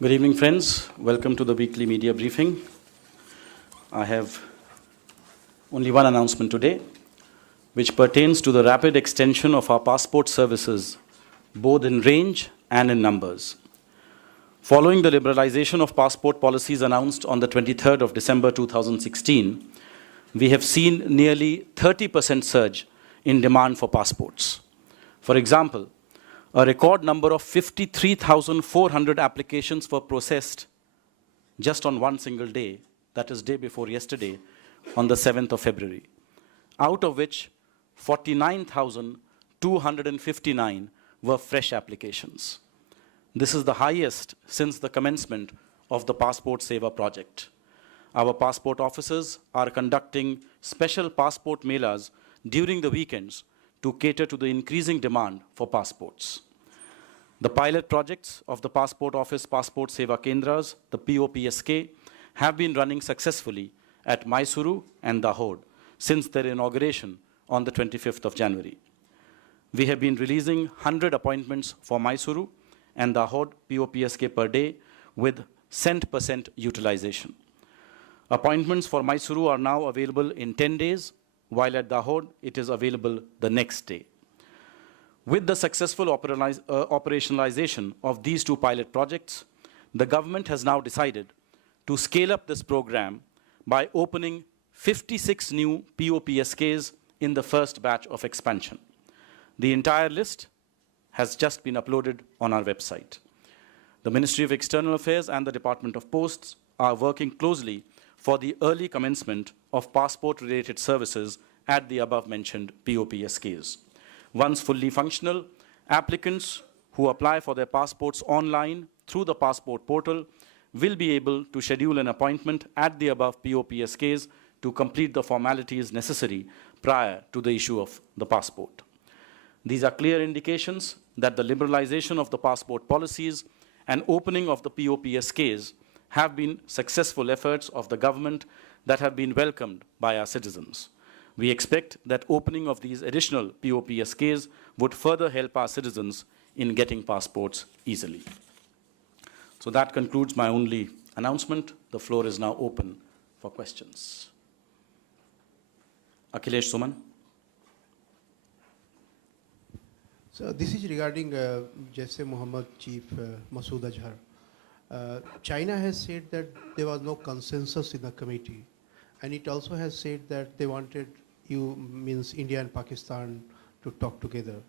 Good evening, friends. Welcome to the weekly media briefing. I have only one announcement today, which pertains to the rapid extension of our passport services, both in range and in numbers. Following the liberalization of passport policies announced on the 23rd of December 2016, we have seen nearly 30% surge in demand for passports. For example, a record number of 53,400 applications were processed just on one single day, that is day before yesterday, on the 7th of February, out of which 49,259 were fresh applications. This is the highest since the commencement of the Passport Seva project. Our passport officers are conducting special passport melas during the weekends to cater to the increasing demand for passports. The pilot projects of the Passport Office Passport Seva Kendras, the POPSK, have been running successfully at Mysuru and Dahod since their inauguration on the 25th of January. We have been releasing 100 appointments for Mysuru and Dahod POPSK per day with cent% utilization. Appointments for Mysuru are now available in 10 days, while at Dahod it is available the next day. With the successful operationalization of these two pilot projects, the government has now decided to scale up this program by opening 56 new POPSKs in the first batch of expansion. The entire list has just been uploaded on our website. The Ministry of External Affairs and the Department of Posts are working closely for the early commencement of passport-related services at the above-mentioned POPSKs. Once fully functional, applicants who apply for their passports online through the passport portal will be able to schedule an appointment at the above POPSKs to complete the formalities necessary prior to the issue of the passport. These are clear indications that the liberalization of the passport policies and opening of the POPSKs have been successful efforts of the government that have been welcomed by our citizens. We expect that opening of these additional POPSKs would further help our citizens in getting passports easily. So that concludes my only announcement. The floor is now open for questions. Akhilesh Suman. So this is regarding Jaish-e-Mohammed chief Masood Azhar. China has said that there was no consensus in the committee, and it also has said that they wanted means India and Pakistan to talk together.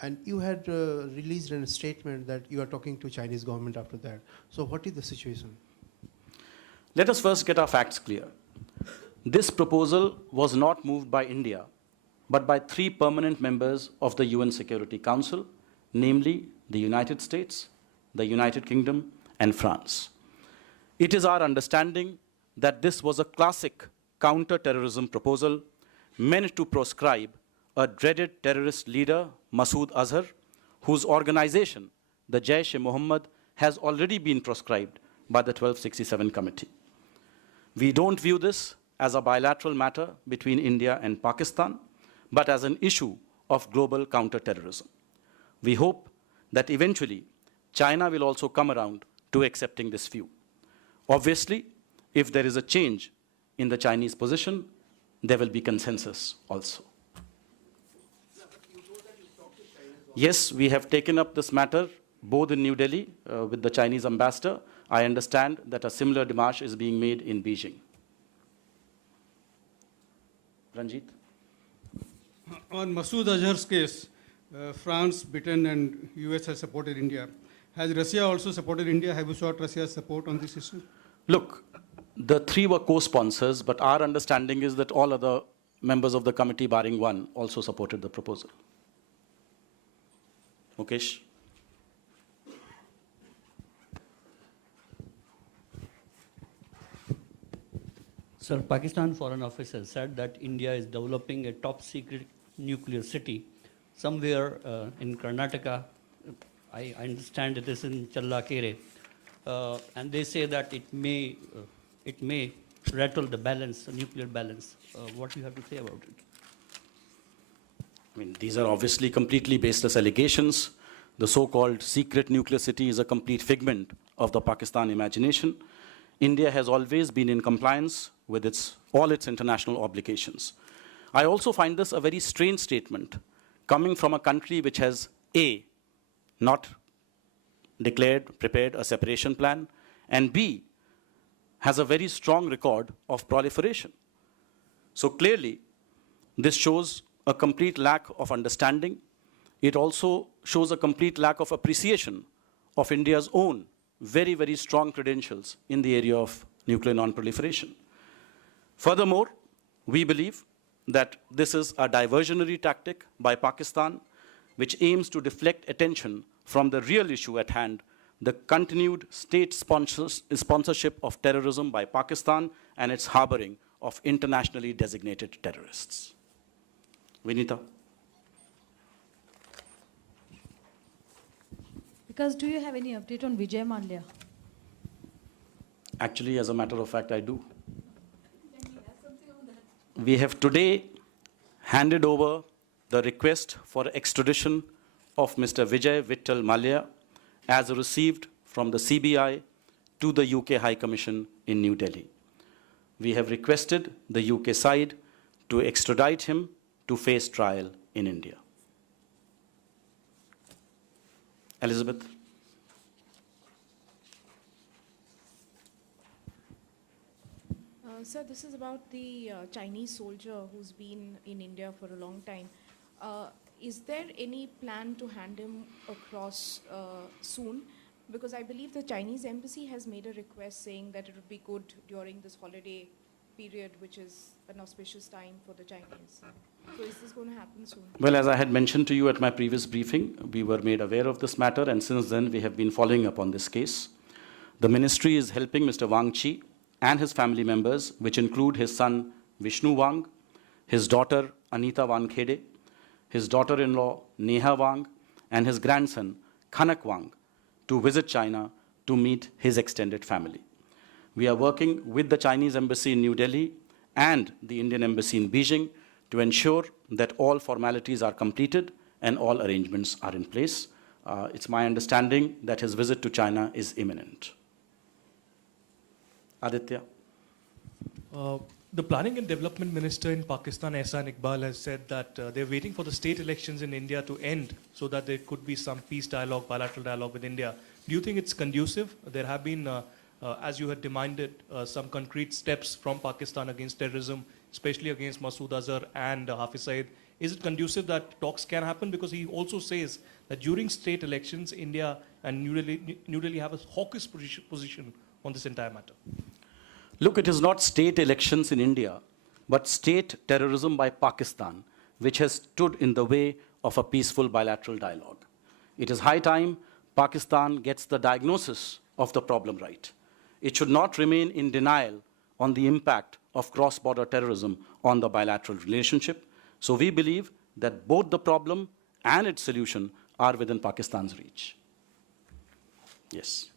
And you had released a statement that you are talking to Chinese government after that. So what is the situation? Let us first get our facts clear. This proposal was not moved by India, but by 3 permanent members of the UN Security Council, namely the United States, the United Kingdom, and France. It is our understanding that this was a classic counter-terrorism proposal meant to proscribe a dreaded terrorist leader, Masood Azhar, whose organization, the Jaish-e-Mohammed, has already been proscribed by the 1267 Committee. We don't view this as a bilateral matter between India and Pakistan, but as an issue of global counter-terrorism. We hope that eventually China will also come around to accepting this view. Obviously, if there is a change in the Chinese position, there will be consensus also. Yes, we have taken up this matter both in New Delhi with the Chinese ambassador. I understand that a similar démarche is being made in Beijing. Ranjit? On Masood Azhar's case, France, Britain, and US have supported India. Has Russia also supported India? Have you sought Russia's support on this issue? Look, the 3 were co-sponsors, but our understanding is that all other members of the committee, barring one, also supported the proposal. Mukesh? Sir, Pakistan Foreign Office has said that India is developing a top-secret nuclear city somewhere in Karnataka. I understand it is in Challakere. And they say that it may rattle the balance, the nuclear balance. What do you have to say about it? I mean, these are obviously completely baseless allegations. The so-called secret nuclear city is a complete figment of the Pakistan imagination. India has always been in compliance with all its international obligations. I also find this a very strange statement coming from a country which has A, not prepared a separation plan, and B, has a very strong record of proliferation. So clearly, this shows a complete lack of understanding. It also shows a complete lack of appreciation of India's own very, very strong credentials in the area of nuclear non-proliferation. Furthermore, we believe that this is a diversionary tactic by Pakistan, which aims to deflect attention from the real issue at hand, the continued state sponsorship of terrorism by Pakistan and its harboring of internationally designated terrorists. Vinita. Because do you have any update on Vijay Mallya? Actually, as a matter of fact, I do. We have today handed over the request for extradition of Mr. Vijay Vittal Mallya as received from the CBI to the UK High Commission in New Delhi. We have requested the UK side to extradite him to face trial in India. Elizabeth. Sir, this is about the Chinese soldier who's been in India for a long time. Is there any plan to hand him across soon? Because I believe the Chinese embassy has made a request saying that it would be good during this holiday period, which is an auspicious time for the Chinese. So is this going to happen soon? Well, as I had mentioned to you at my previous briefing, we were made aware of this matter, and since then we have been following up on this case. The ministry is helping Mr. Wang Chi and his family members, which include his son Vishnu Wang, his daughter Anita Wankhede, his daughter-in-law Neha Wang, and his grandson Khanak Wang, to visit China to meet his extended family. We are working with the Chinese embassy in New Delhi and the Indian embassy in Beijing to ensure that all formalities are completed and all arrangements are in place. It's my understanding that his visit to China is imminent. Aditya. The Planning and Development Minister in Pakistan, Ehsan Iqbal, has said that they're waiting for the state elections in India to end so that there could be some peace dialogue, bilateral dialogue with India. Do you think it's conducive? There have been, as you had demanded, some concrete steps from Pakistan against terrorism, especially against Masood Azhar and Hafiz Saeed. Is it conducive that talks can happen? Because he also says that during state elections, India and New Delhi have a hawkish position on this entire matter. Look, it is not state elections in India, but state terrorism by Pakistan, which has stood in the way of a peaceful bilateral dialogue. It is high time Pakistan gets the diagnosis of the problem right. It should not remain in denial on the impact of cross-border terrorism on the bilateral relationship. So we believe that both the problem and its solution are within Pakistan's reach. Yes.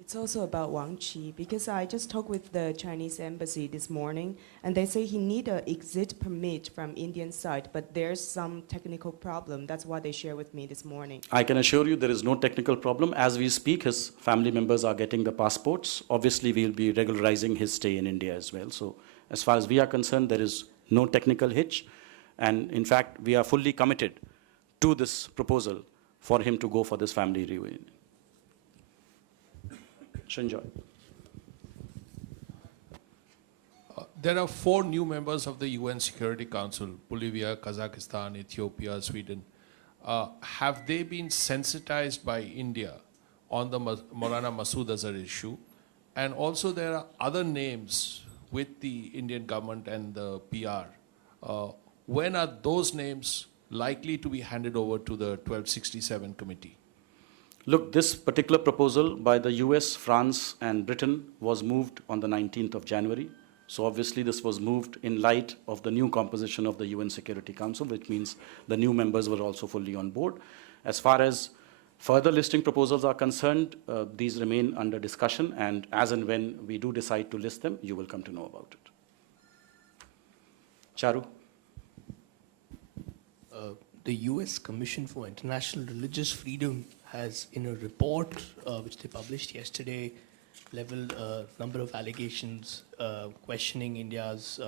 It's also about Wang Qi, because I just talked with the Chinese embassy this morning, and they say he need an exit permit from Indian side, but there's some technical problem. That's what they shared with me this morning. I can assure you there is no technical problem. As we speak, his family members are getting the passports. Obviously, we'll be regularizing his stay in India as well. So as far as we are concerned, there is no technical hitch. And in fact, we are fully committed to this proposal for him to go for this family reunion. Shinjoy. There are 4 new members of the UN Security Council: Bolivia, Kazakhstan, Ethiopia, Sweden. Have they been sensitized by India on the Maulana Masood Azhar issue? And also there are other names with the Indian government and the PR. When are those names likely to be handed over to the 1267 committee? Look, this particular proposal by the US, France, and Britain was moved on the 19th of January. So obviously this was moved in light of the new composition of the UN Security Council, which means the new members were also fully on board. As far as further listing proposals are concerned, these remain under discussion, and as and when we do decide to list them, you will come to know about it. Charu? the US Commission for International Religious Freedom has, in a report which they published yesterday, leveled a number of allegations questioning India's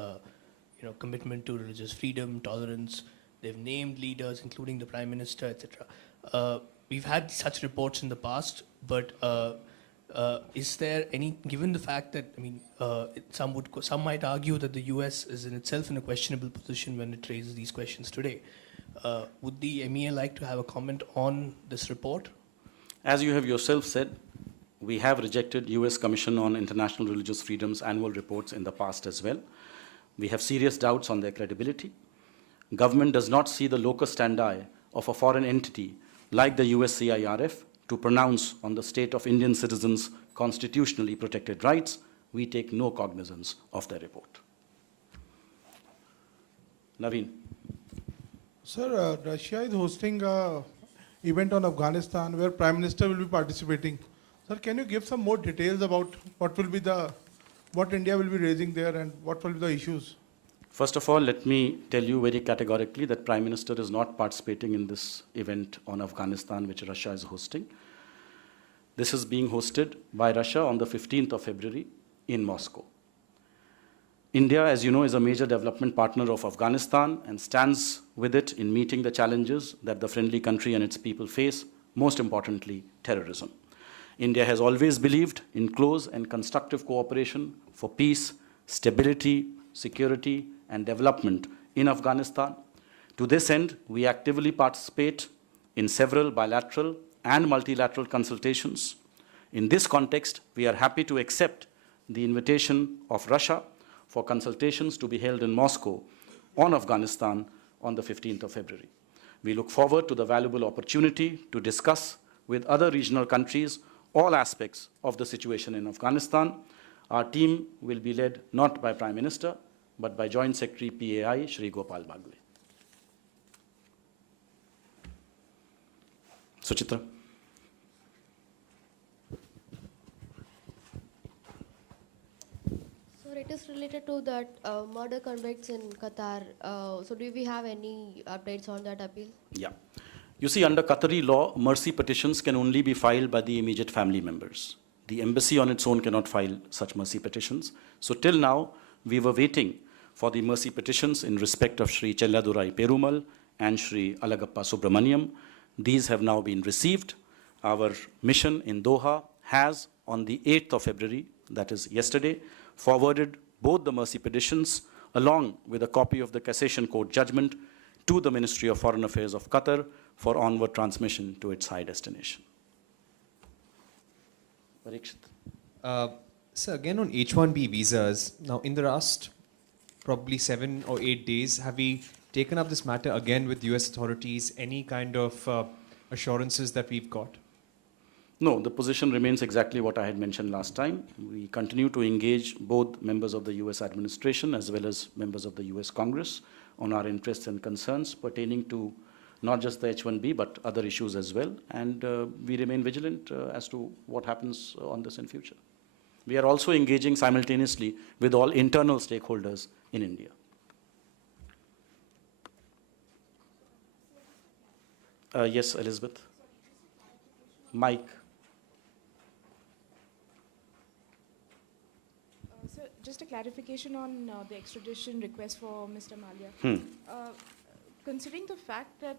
commitment to religious freedom, tolerance. They've named leaders, including the Prime Minister, etc. We've had such reports in the past, but is there any, given the fact that, some might argue that the US is in itself in a questionable position when it raises these questions today, would the MEA like to have a comment on this report? As you have yourself said, we have rejected US Commission on International Religious Freedom's annual reports in the past as well. We have serious doubts on their credibility. Government does not see the locus standi of a foreign entity like the USCIRF to pronounce on the state of Indian citizens' constitutionally protected rights. We take no cognizance of their report. Naveen. Sir, Russia is hosting an event on Afghanistan where Prime Minister will be participating. Sir, can you give some more details about what India will be raising there and what will be the issues? First of all, let me tell you very categorically that Prime Minister is not participating in this event on Afghanistan which Russia is hosting. This is being hosted by Russia on the 15th of February in Moscow. India, as you know, is a major development partner of Afghanistan and stands with it in meeting the challenges that the friendly country and its people face, most importantly, terrorism. India has always believed in close and constructive cooperation for peace, stability, security, and development in Afghanistan. To this end, we actively participate in several bilateral and multilateral consultations. In this context, we are happy to accept the invitation of Russia for consultations to be held in Moscow on Afghanistan on the 15th of February. We look forward to the valuable opportunity to discuss with other regional countries all aspects of the situation in Afghanistan. Our team will be led not by Prime Minister, but by Joint Secretary PAI, Shri Gopal Bagle. Suchitra. So it is related to that murder convicts in Qatar. So do we have any updates on that appeal? Yeah. You see, under Qatari law, mercy petitions can only be filed by the immediate family members. The embassy on its own cannot file such mercy petitions. So till now, we were waiting for the mercy petitions in respect of Shri Chelladurai Perumal and Shri Alagappa Subramaniam. These have now been received. Our mission in Doha has, on the 8th of February, that is yesterday, forwarded both the mercy petitions along with a copy of the Cassation Court judgment to the Ministry of Foreign Affairs of Qatar for onward transmission to its high destination. Parikshit. So again on H-1B visas, now in the last probably 7 or 8 days, have we taken up this matter again with US authorities? Any kind of assurances that we've got? No, the position remains exactly what I had mentioned last time. We continue to engage both members of the US administration as well as members of the US Congress on our interests and concerns pertaining to not just the H-1B but other issues as well. And we remain vigilant as to what happens on this in future. We are also engaging simultaneously with all internal stakeholders in India. Yes, Elizabeth. Mike. So just a clarification on the extradition request for Mr. Malia. Considering the fact that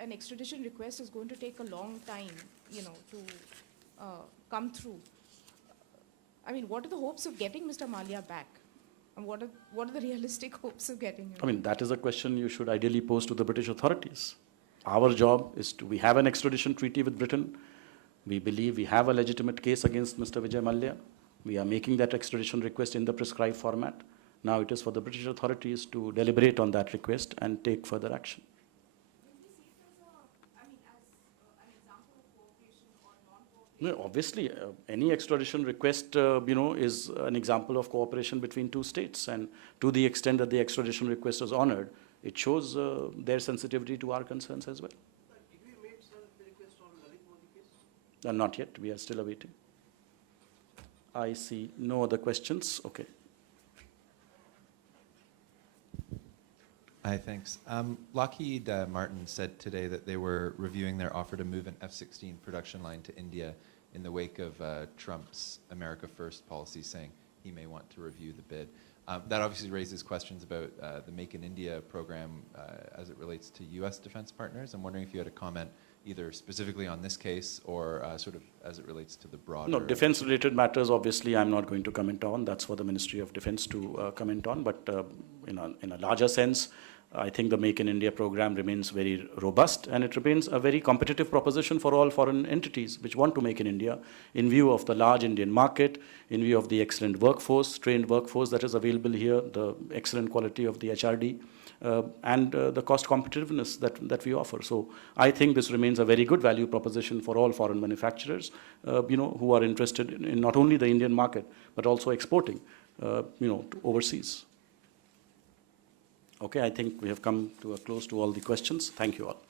an extradition request is going to take a long time, to come through. I mean, what are the hopes of getting Mr. Malia back? And what are the realistic hopes of getting him? I mean, that is a question you should ideally pose to the British authorities. Our job is we have an extradition treaty with Britain. We believe we have a legitimate case against Mr. Vijay Mallya. We are making that extradition request in the prescribed format. Now it is for the British authorities to deliberate on that request and take further action. No, obviously, any extradition request, is an example of cooperation between two states. And to the extent that the extradition request is honored, it shows their sensitivity to our concerns as well. Did we make some request on Lalit Modi case? Not yet. We are still awaiting. I see no other questions. Okay. Hi, thanks. Lockheed Martin said today that they were reviewing their offer to move an F-16 production line to India in the wake of Trump's America First policy, saying he may want to review the bid. That obviously raises questions about the Make in India program as it relates to US defense partners. I'm wondering if you had a comment either specifically on this case or sort of as it relates to the broader... No, defense-related matters, obviously, I'm not going to comment on. That's for the Ministry of Defense to comment on. But in a larger sense, I think the Make in India program remains very robust, and it remains a very competitive proposition for all foreign entities which want to make in India, in view of the large Indian market, in view of the excellent workforce, trained workforce that is available here, the excellent quality of the HRD, and the cost competitiveness that we offer. So I think this remains a very good value proposition for all foreign manufacturers, who are interested in not only the Indian market, but also exporting, to overseas. Okay, I think we have come to a close to all the questions. Thank you all.